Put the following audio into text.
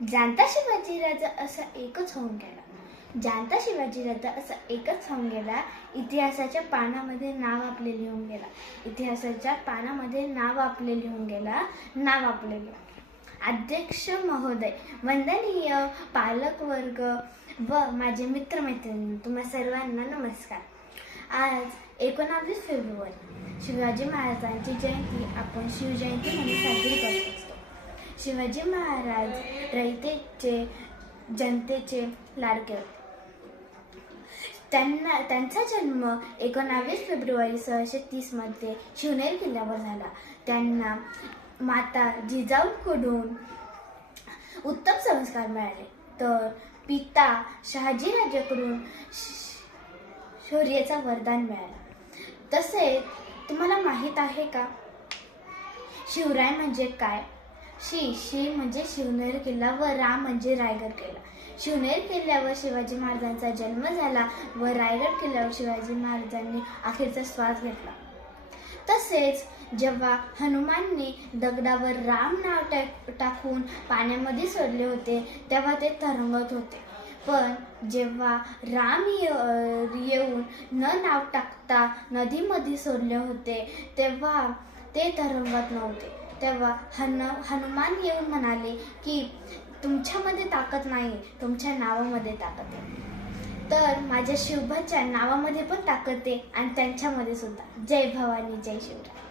जाणता शिवाजीराजा असा एकच होऊन गेला. जाणता शिवाजीराजा असा एकच होऊन गेला. इतिहासाच्या पानामध्ये नाव आपले लिहून गेला. इतिहासाच्या पानामध्ये नाव आपले लिहून गेला. नाव आपले लिहून. अध्यक्ष महोदय, वंदनीय पालकवर्ग व माझे मित्रमैत्रिणी, तुम्हा सर्वांना नमस्कार. आज 19 फेब्रुवारी शिवाजी महाराजांची जयंती आपण शिवजयंती म्हणून साजरी करत असतो. शिवाजी महाराज रयतेचे, जनतेचे लाडके होते. त्यांचा जन्म 19 फेब्रुवारी 1630 मध्ये शिवनेरी किल्ल्यावर झाला. त्यांना माता जिजाऊकडून उत्तम संस्कार मिळाले, तर पिता शहाजीराजाकडून शौर्याचा वरदान मिळाला. तसेच तुम्हाला माहित आहे का, शिवराय म्हणजे काय? शी म्हणजे शिवनेरी किल्ला व राम म्हणजे रायगड किल्ला. शिवनेरी किल्ल्यावर शिवाजी महाराजांचा जन्म झाला व रायगड किल्ल्यावर शिवाजी महाराजांनी अखेरचा श्वास घेतला. तसेच जेव्हा हनुमानने दगडावर राम नाव टाकून पाण्यामध्ये सोडले होते तेव्हा ते तरंगत होते, पण जेव्हा राम येऊन न नाव टाकता नदीमध्ये सोडले होते तेव्हा ते तरंगत नव्हते. तेव्हा हनुमान येऊन म्हणाले की तुमच्यामध्ये ताकद नाही, तुमच्या नावामध्ये ताकद आहे. तर माझ्या शिवबाच्या नावामध्ये पण ताकद आहे आणि त्यांच्यामध्ये सुद्धा. जय भवानी, जय शिवराय.